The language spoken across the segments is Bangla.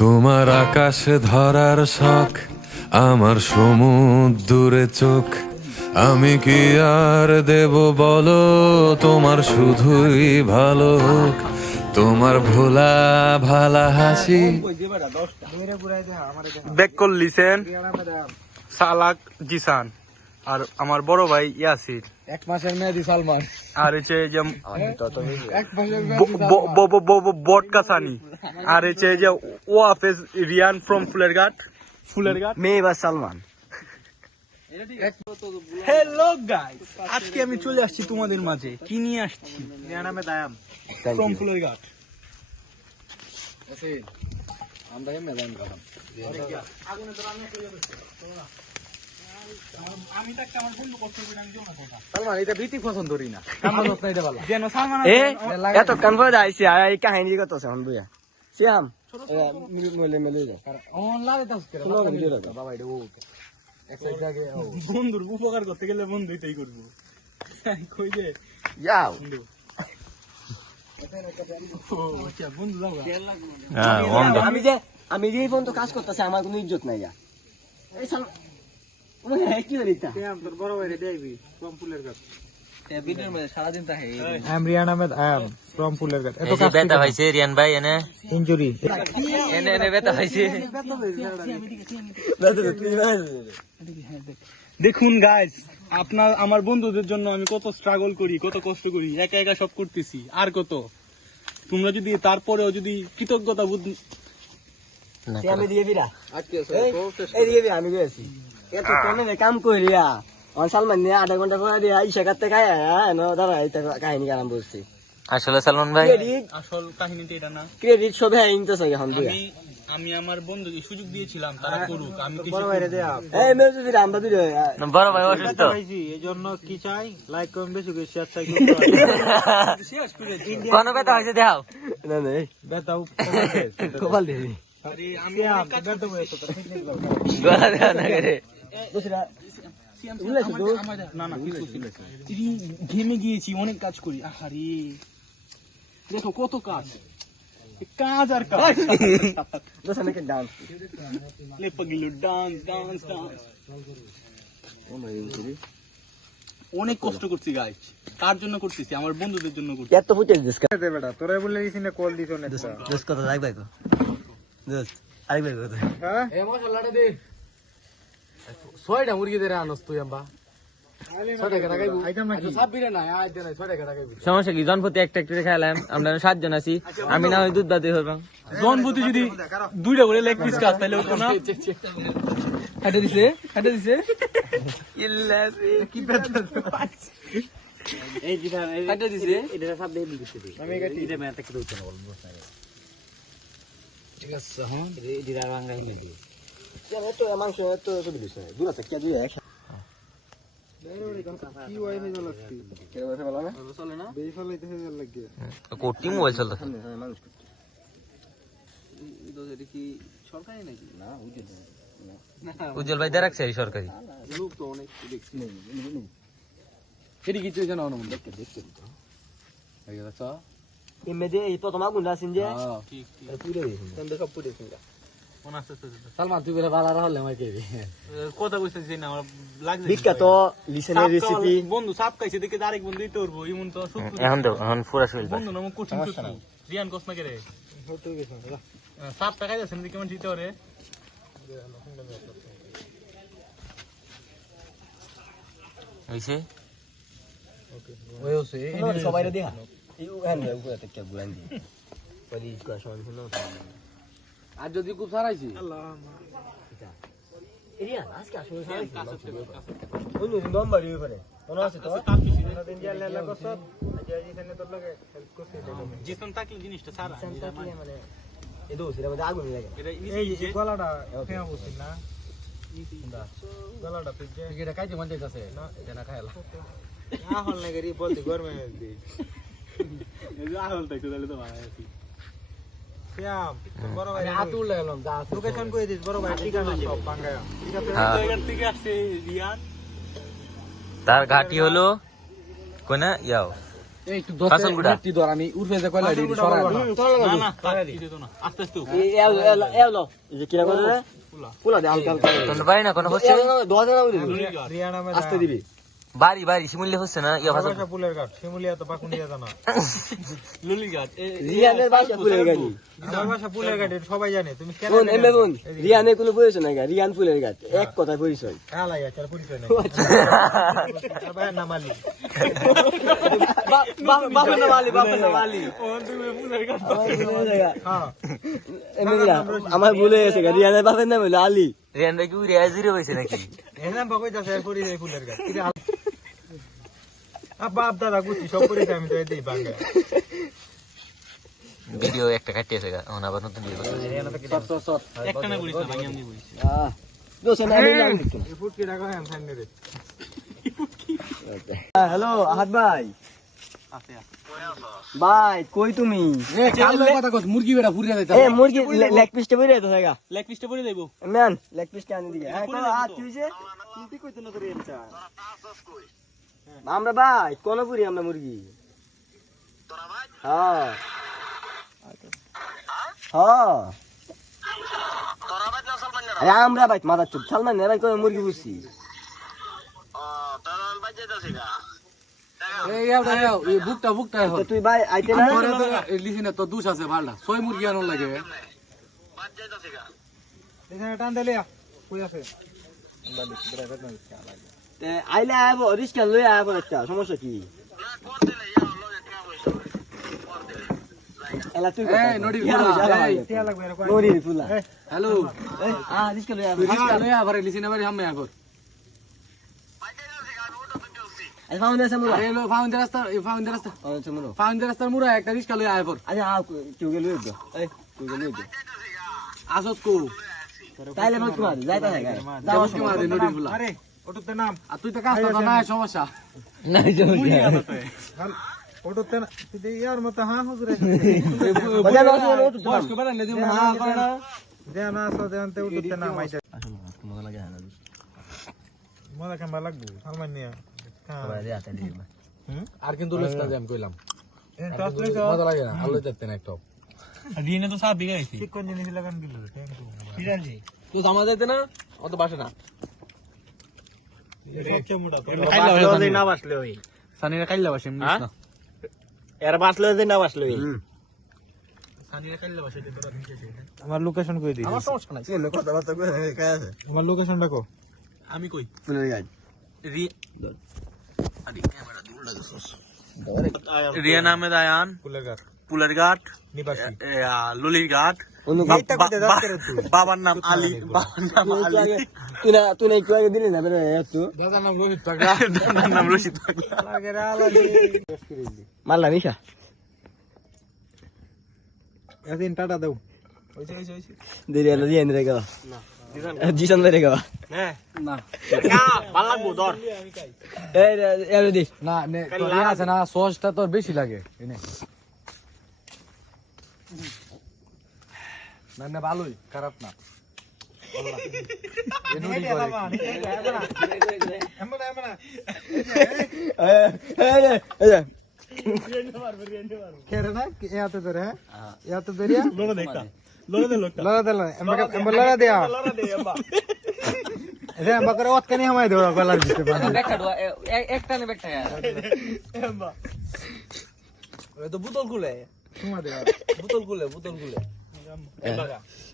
তোমার আকাশে ধরার শখ, আমার সমুদ্রে চোখ। আমি কি আর দেব বলো, তোমার শুধুই ভালো হোক। তোমার ভোলা ভালা হাসি। ব্যাক করলিছেন সালাক জিসান আর আমার বড় ভাই ইয়াসির, 1 মাসের মেয়াদি সালমান। আর হচ্ছে যে 1 মাসের মেয়াদি বটকাসানি, আর হচ্ছে যে ওয়াফেজ রিয়ান ফ্রম ফুলেরঘাট। মেয়ে বা সালমান। হ্যালো গাইস, আজকে আমি চলে আসছি তোমাদের মাঝে। কি নিয়ে আসছি? ফ্রম ফুলেরঘাট। আমরা এমনি লাইন করলাম। সালমান এটা ভীতি পছন্দ করি না। কামড় না এটা ভালো। যেন সালমান এত কনফার্ম আইছে আর এই কাহিনী কত এখন বুয়া সিয়াম মেলে যাও অন লাগে তাস করে বাবা এটা ও এক সাইড জায়গা ও বন্ধুর উপকার করতে গেলে বন্ধু এটাই করবো। কই যে যাও বন্ধু বন্ধু যাও আমি যে ফোন তো কাজ করতেছে আমার কোনো ইজ্জত নাই যা এই সাল কি করিতা তোর বড় ভাই রে দেবি ফ্রম ফুলেরঘাট। ভিডিওর মধ্যে সারা দিন তাহে I am Riyan Ahmed, I am from Phulerghat. এত এই যে ব্যথা হয়েছে রিয়ান ভাই, এনে ইনজুরি এনে ব্যথা হয়েছে। দেখুন গাইস, আমার বন্ধুদের জন্য আমি কত স্ট্রাগল করি, কত কষ্ট করি, একা একা সব করতেছি। আর কত তোমরা যদি তারপরেও যদি কৃতজ্ঞতা বোধ আমি দিয়ে বিরা এই দিয়ে বি আমি গেছি এত কমে কাম করিয়া অন সালমান নিয়ে আধা ঘন্টা পরে দিয়ে আইসা কাটতে খায় দাঁড়া এইটা কাহিনী আরাম বলছি আসলে সালমান ভাই আসল কাহিনীটা এটা না। ক্রেডিট সবে আইনতেছে এখন বুয়া আমি আমার বন্ধুকে সুযোগ দিয়েছিলাম তারা করুক, আমি বড় ভাই রে দেয়া এই মেজু দিরা আমরা দুই বড় ভাই অসুস্থ। এইজন্য কি চাই, লাইক কমেন্ট বেশি করে শেয়ার চাই। কোন ব্যথা হয়েছে দেখাও। না না বেটাও কপাল দেবি আরে আমি সিয়াম অনেক কাজ বেটা বই তো টেকনিক লাও। গলা দেওয়া না করে দোসরা না না কিছু ছিল ঘেমে গিয়েছি, অনেক কাজ করি। আহারে দেখো কত কাজ, কাজ আর কাজ। দোসরা নাকি ডান্স লেপা গেল ডান্স ডান্স ডান্স। অনেক কষ্ট করছি গাইস। কার জন্য করতেছি? আমার বন্ধুদের জন্য করতেছি। এত ফুটেজ দিস দে বেটা তোরে বলে দিছি না কল দিছ না। দোস কত লাগবে গো দোস আইবে গো হ্যাঁ এ মশলাটা দে। 6টা মুরগি ধরে আনস তুই আম্বা। 6 টাকা লাগাইবো আইটেম নাকি? সব বিরে না আইতে না 6 টাকা লাগাইবো। সমস্যা কি? জনপতি একটা একটা খেলাম, আমরা 7 জন আছি। আমি না হয় দুধ দাদি হইবাম। জনপতি যদি 2টা করে লেগ পিস কাজ তাইলে হতো না। হাতে দিছে কি ব্যথা এই জিটা হাতে দিছে এটা সব দিয়ে দিছে আমি কাটি এটা মেটা করে উঠতে বল বস না ঠিক আছে হ্যাঁ এই দিরা রাঙ্গাই মে দি জানো তো মাংস তো সব দিছে দুলা তো কি দুই এক কি ওই হয়ে গেল কি কেন কথা বলা না চলে না বেই ফলাইতে হয়ে লাগে কোটি মোবাইল চলতে। মানুষ দোজে কি সরকারি নাকি না উজ্জ্বল উজ্জ্বল ভাই দিয়ে রাখছে এই সরকারি। লোক তো অনেক দেখছি নেই এটি কি তুই জানো না দেখতে তো হয়ে গেল তো ইমেজে এই প্রথম আগুন আসিন যে ঠিক ঠিক পুরো দিছেন সব পুরো দিছেন কোন আছে তো সালমান তুই বেলা বালা হলে আমাকে কেবি কথা কইছিস না, আমার লাগছে বিখ্যাত লিসেনের রেসিপি বন্ধু সাপ খাইছে দেখে আরেক বন্ধু দিতে পারবো এমন তো এখন তো এখন পুরা শরীর বন্ধু নাম কঠিন কঠিন রিয়ান কস না করে হতে গেছে সাপ টাকা যাচ্ছে না কেমন দিতে পারে। হইছে ওই হচ্ছে সবাই রে দেখা এই ওখানে উপরে থেকে গুলান দি পরি করা সমান হলো আর যদি খুব সারাইছি এরিয়া আজকে আসলে ওই নুন নম্বর ইউ করে মনে আছে তো দিন যে লেলা করছ আজ এখানে তোর লাগে হেল্প করতে জিতন থাকলে জিনিসটা সারা মানে এই দোস এর মধ্যে আগুন লাগে এই যে গলাটা ফেয়া বসিস না গলাটা পিছে এটা কাইতে মন যাইতাছে না এটা না খাইলা না হল না গরি বলতে গরমে দি এই যে আহল তাইতো তাহলে তো ভালো আছে। শ্যাম বড় ভাই আতুল লাগলাম যা লোকেশন কই দিস বড় ভাই ঠিকানা সব বাঙ্গায়া ঠিক আছে জায়গা থেকে আসছে রিয়ান। তার ঘাটি হলো কোনা ইয়াও এই একটু 10 মিনিট ধর আমি উঠে যে কয়লা দিই সরাই না না এটা তো না আস্তে আস্তে এলো এই যে কিরা করে রে পুলা দে হালকা হালকা তোর বাড়ি না কোনো হচ্ছে দোয়া না উড়ে আস্তে দিবি বাড়ি বাড়ি শিমুল্লি হচ্ছে না ইয়া ভাষা লুলি গাছ রিয়ানের বাসা ফুলের গাড়ি কোন এমবে কোন রিয়ানের কোনো পরিচয় নাই গা রিয়ান ফুলের গাছ এক কথায় পরিচয় বাপের নাম আলী আমার ভুলে গেছে গা রিয়ানের বাপের নাম হলো আলী রেন ভাই কি রিয়া জিরো হইছে নাকি ভিডিও একটা কাটিয়েছে গা এখন আবার নতুন ভিডিও একটা না করিস না ভাই আমি বলিস হ্যালো আহাদ ভাই ভাই কই তুমি কথা কস মুরগি বেড়া ফুরিয়া যাইতা এ মুরগি লেগ পিসটা বইরে তো জায়গা লেগ পিসটা পরে যাইবো ম্যান লেগ পিসটা আনি দিকে হ্যাঁ কোন হাত তুইছে তুই কইতে না করে এনটা আমরা ভাই কোন পুরি আমরা মুরগি তোরা ভাই হ্যাঁ হ্যাঁ তোরা ভাই না সালমান না আমরা ভাই মাথা চুপ সালমান না ভাই কোন মুরগি বুঝছি ও তোরা ভাই যেতেছে গা এই আও এই বুকটা তো তুই ভাই আইতে না পরে তো লিখিনে তো দুষ আছে ভালটা 6 মুরগি আনন লাগে বাদ যাইতাছে গা তে আইলে আইবো রিস্কা লই আইবো একটা সমস্যা কি না কর দিলে ইয়া লগে কা হইছে কর দিলে এলা তুই এই নড়ি ফুলা এই নড়ি ফুলা হ্যালো রিস্কা লই আইবো রিস্কা লইয়া আবার লিখিনে বাড়ি হামে আগর আই ফাউন্ডেশন মুরা আরে লো ফাউন্ডার রাস্তা ফাউন্ডার রাস্তার মুরা একটা রিস্কা লইয়া আইবর আচ্ছা আ কেউ গেল এই কেউ গেল আসত কো তাইলে মত মার যাইতা না গায় যাও কি মার দে নড়ি ফুলা আরে ওটুতে নাম আর তুই তো কাজ তো না সমস্যা নাই বাজা না ওটু বস কো বাড়া নেদি হ্যাঁ বাড়া আর কিন্তু লইছ না যে আমি কইলাম মজা লাগে না আলো দেখতে না একটু দিনে তো সাত দিকে আইছি তো জামা যাইতে না অত বাসে না না বাসলে ওই সানিরা কাইলা বাসে মিস না এর বাসলে যে না বাসলে ওই সানিরা কাইলা বসে দে তোরা দিকে আমার লোকেশন কই দিই আমার সমস্যা নাই কেন কথা বার্তা কই কাজ আছে আমার লোকেশনটা কো আমি কই ফুলের গাছ রি রিয়া নামে দায়ান পুলেরঘাট ললির ঘাট বাবার নাম আলী তুই না একটু আগে দিলি না বেরো একটু দাদার নাম রোহিত পাগলা দাদার নাম রশিদ মারলা মিশা এদিন টাটা দাও দেরি হলো দিয়ে এনে গেল জিসান বেরে গেল না ভালো লাগবো ধর এই এর দি না নে তোর ইয়া আছে না সসটা তোর বেশি লাগে এনে না না ভালোই খারাপ না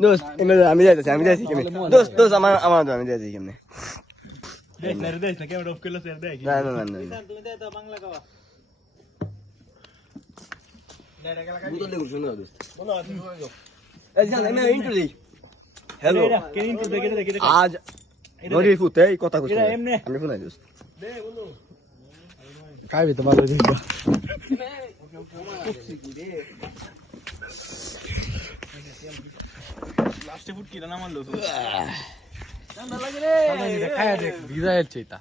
দোস্ত আমি যাইতেছি কেমনে দোস্ত আমার আমি যাইতেছি কেমনে দেখ না ক্যামেরা অফ করলে স্যার দেখ না তুমি দে তো বাংলা গাওয়া বুতল দেখো শুনো দোস্ত এই জান আমি ইন্ট্রো দেই হ্যালো কে ইন্ট্রো দেখে আজ নরি ফুতে এই কথা কইছি আমি শুনাই দোস্ত দে বলো काय भी तुम्हाला दिसतं লাস্টে ফুট কিরা না মারলো काय देख ভিজা যাচ্ছে এটা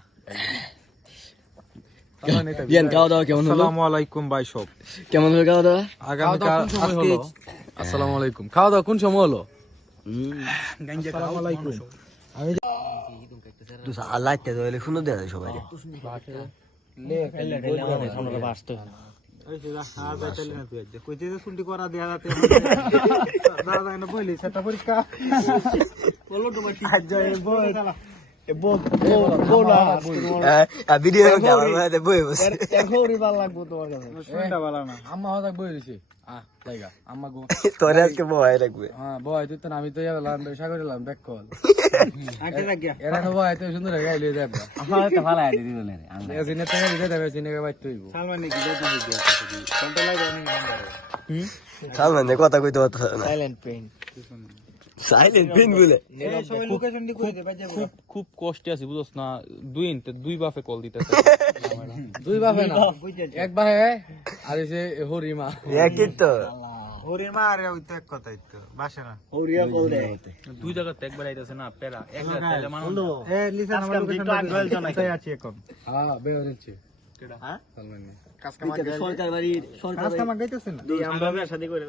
বিয়ান খাওয়া দাওয়া কেমন হলো আসসালামু আলাইকুম ভাই সব কেমন হলো খাওয়া দাওয়া খাওয়া দাওয়া কোন সময় হলো আসসালামু আলাইকুম খাওয়া দাওয়া কোন সময় হলো আসসালামু আলাইকুম তুই আল্লাহ তে দলে শুনো দে সবাই লে কাইলা আমরা বাসতো ওই যে আর যাইতালি না তুই আজ কইতে যে শুনটি করা দেয়া রাতে দাদা এনে বইলি সেটা পরীক্ষা বলো তোমার কি আজ যায় বল এ বল বলা ভিডিও ক্যামেরা বই বসে এখনই ভালো লাগবো তোমার কাছে শুনটা ভালো না আম্মা হতা বই রইছে লাইগা আম্মা গো তোরে আজকে বয় রাখবে হ্যাঁ বয় তুই তো না, আমি তো এলাম সাগরিলাম ব্যাক কল আগে লাগিয়া এরা তো বয় তো সুন্দর গাইলে যাবে আমার তো ভালো আইডি দিল রে সিনে টাকা দিতে দেবে সিনে বাইতে হইব সালমান নাকি যত ভিডিও আছে কোনটা লাগে আমি নাম্বার সালমান কথা কইতে হতো না সাইলেন্ট পেইন সাইলেন্ট পিন বলে এই সবাই লোকেশন দি কই দে বাজে খুব খুব কষ্টে আছি বুঝছ না, দুই বাপে কল দিতেছে। দুই বাপে না এক বাহে আর এসে হরিমা একই তো ওরে মা আরে ওই তো এক কথাই তো বাসে না হরিয়া কল দে দুই জায়গাতে একবার আইতাছে না পেরা এক জায়গাতে মানুষ এ লিসেন আমার লোকেশন তাই আছে এখন হ্যাঁ বেরোচ্ছে হ্যাঁ সরকার বাড়ির সরকার রাস্তা মাগাইতেছ না আমরা শাদি করে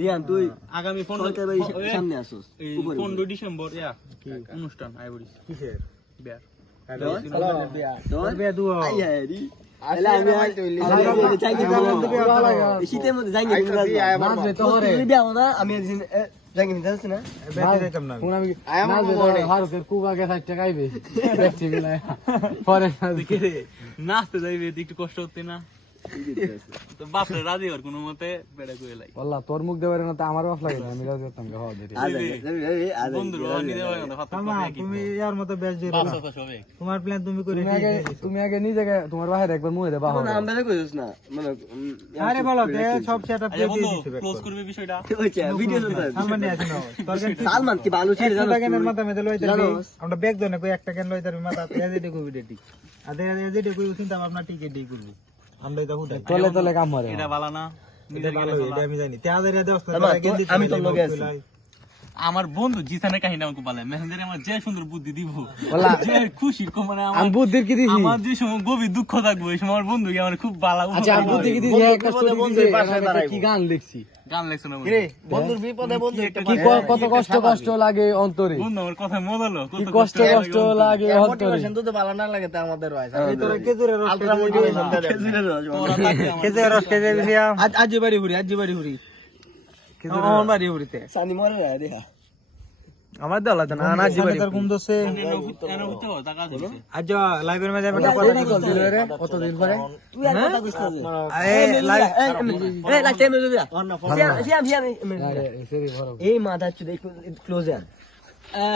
রিয়ান তুই আগামী সরকার বাড়ির সামনে আসোস 15 ডিসেম্বর অনুষ্ঠান আইবড়ি কিসের বিয়ার তোর বিয়া দুও আই আইরি আলে আমি শীতের মধ্যে যাই নাচবে তো হরে বিয়া না আমি একদিন যাই যাচ্ছি না বেঁচে যাইতাম না কোন আমি নাচবে হারুকের কুবাকে 60 টাকা আইবে দেখছি বিনা পরে নাচতে যাইবে একটু কষ্ট হতে না, তো বাপরে রাজি হওয়ার কোনো মতে বেড়া কইে লাই আল্লাহ তোর মুখ দেওয়ার না তো আমার বাপ লাগে না, আমি রাজি হতাম গা হওয়া দেরি বন্ধুর আমি দেওয়া না কথা মামা তুমি ইয়ার মতো বেশ জোরে বাপ তো সবে তোমার প্ল্যান তুমি করে তুমি আগে নিজে তোমার বাইরে একবার মুয়ে দেবা না আমরা কইছস না মানে আরে বলো দে সব সেটআপ দিয়ে বন্ধু দিতে ক্লোজ করবে বিষয়টা। ভিডিও সালমান নিয়ে আসিনো তরকারি সালমান কি ভালো ছিল জানো টাকার মাথা মেতে লইতে আমরা ব্যাগ দনে কই 1 টাকা লইতে মাথা এজেডি কই ভিডিও আদে এজেডি কই চিন্তা ভাবনা টিকেট দেই করব আমরা এটা হুদা তলে তলে কাম করে এটা ভালো না, এটা ভালো এটা আমি জানি তেয়াদের এদে অস্ত আমি তো লগে আছি আমার বন্ধু জিসানের কাহিনী আমাকে বলে মেহেন্দ্রে আমার যে সুন্দর বুদ্ধি দিব বলা যে খুশির মানে আমি বুদ্ধির কি দিছি আমার যে সময় গভীর দুঃখ থাকবো এই সময় আমার বন্ধু আমার খুব ভালো আচ্ছা আমি বুদ্ধি কি দিছি একটা স্টোরি বন্ধুর পাশে দাঁড়াইবো কি গান লিখছি গান লেখছো না বন্ধুর বিপদে বন্ধু কি কত কষ্ট লাগে অন্তরে, বন্ধু আমার কথা মজালো কি কষ্ট লাগে অন্তরে। মোটিভেশন তো ভালো না লাগে তা আমাদের হয় এই তোরা কেজুরে রস আলট্রা মোটিভেশন দে কেজুরে রস কেজে দিয়া আজ বাড়ি হুরি আমার বাড়ি হুরিতে সানি মরে রে দেখা আমার দলা না না জীবনে তার ঘুম দছে আজ লাইভের মধ্যে একটা কথা কতদিন পরে তুই আর কথা কইছ না এই লাইভ এই লাগতে মে দিয়া সেরি ভরো এই মাথা চুদে ক্লোজ এন্ড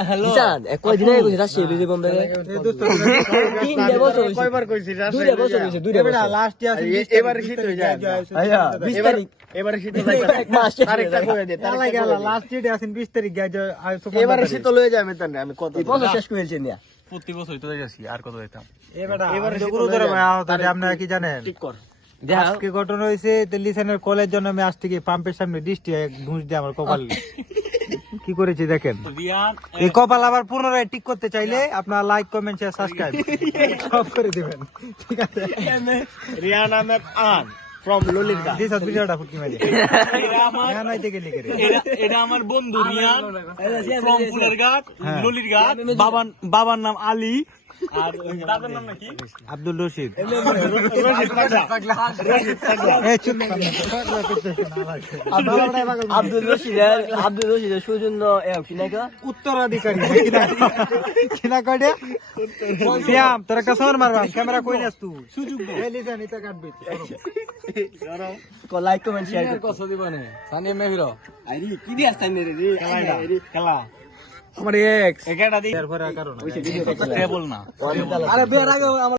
হ্যালো জান কয় দিন আগে কইছিস রাশিয়া বিজে বম্বে তিন বছর কয়বার কইছিস রাশিয়া দুই বছর কইছিস দুই বছর লাস্ট ইয়ার এবারে শীত হয়ে যায় আইয়া 20 তারিখ এবারে শীত হয়ে যায় মাস তারিখটা কই দে তালা গেল লাস্ট ডেট আছেন 20 তারিখ গায় এবারে শীত লয়ে যায় মেতান আমি কত বছর শেষ কইছেন না প্রতি বছর তো যাচ্ছি আর কত যেতাম এবারে গুরুতর ভাই আহত আপনারা কি জানেন ঠিক কর আজকে ঘটনা হয়েছে লিসেনের কলেজ জন্য আমি আজ থেকে পাম্পের সামনে দৃষ্টি ঘুষ দিয়ে আমার কপাল কি করেছি দেখেন এই কপাল আবার পুনরায় ঠিক করতে চাইলে আপনার লাইক কমেন্ট শেয়ার সাবস্ক্রাইব সব করে দিবেন ঠিক আছে রিয়ান আহমেদ আন ফ্রম ললিতগা দিস ভিডিওটা ফুটকি মারি রিয়ান আইতে গেলি করে এটা আমার বন্ধু রিয়ান ফ্রম ফুলেরঘাট ললিতঘাট বাবার নাম আলী আর দাদার নাম নাকি আব্দুল রশিদ আব্দুল রশিদের সৌজন্য কিনাকা উত্তরাধিকারী কিনা কয়টা শ্যাম তোর একটা সর মারবা ক্যামেরা কই নাস তুই সুযোগ দে লিসেন এটা কাটবি লাইক কমেন্ট শেয়ার কর কষ্ট দিবানে সানি মেহিরো আইরি কি দিয়াস তাইনে রে খেলা আমার এক্স একাটা দি এর পরে কারণ টেবল না আরে বের আগে